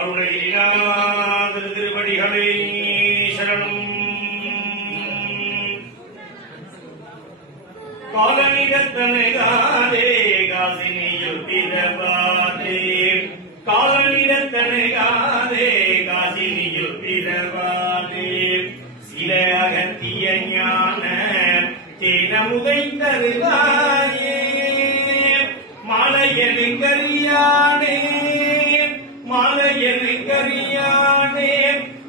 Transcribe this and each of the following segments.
அருணகிரிநாதர் திருவடிகளே சரணம். காலனிடத்தனைகாதே காசினியில் பிறவாதே, காலனிடத்தனைகாதே காசினியில் பிறவாதே, சில அகத்திய ஞான தேனமுதை தருவாயே, மாலையனுக்கரியானே மாலையனுக்கரியானே,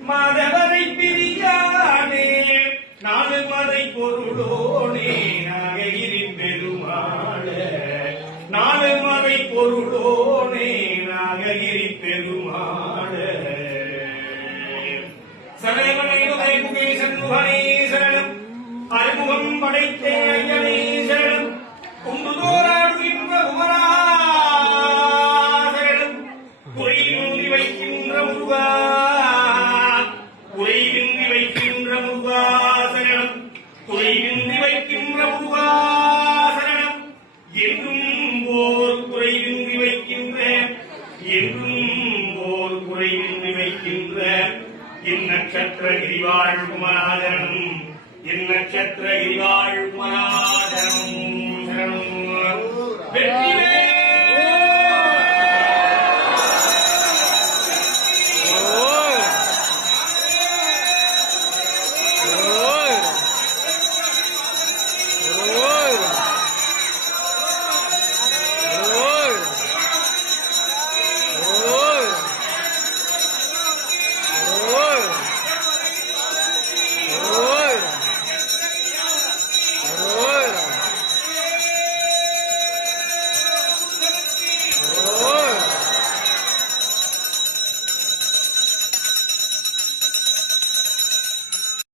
மாதவரை பிரியானே, நாலு மதை பொருளோனே நாககிரி பெருமாள, நாலு மதை பொருளோனே நாககிரி பெருமாள. சரவணை முகே சண்முகனே சரணம், அறுமுகம் படைத்தே ஐயனே சரணம், கும்புதோராடுகின்ற உமரா சரணம், குறையின்றி வைக்கின்ற முருகா, குறையின்றி வைக்கின்ற முருகா சரணம், குறையின்றி வைக்கின்ற முருகா சரணம், என்றும் ஓர் குறையின்றி வைக்கின்ற, என்றும் ஓர் குறையின்றி வைக்கின்ற என் நட்சத்திர கிரிவாழ் குமராசரணம், என் நட்சத்திர கிரிவாழ்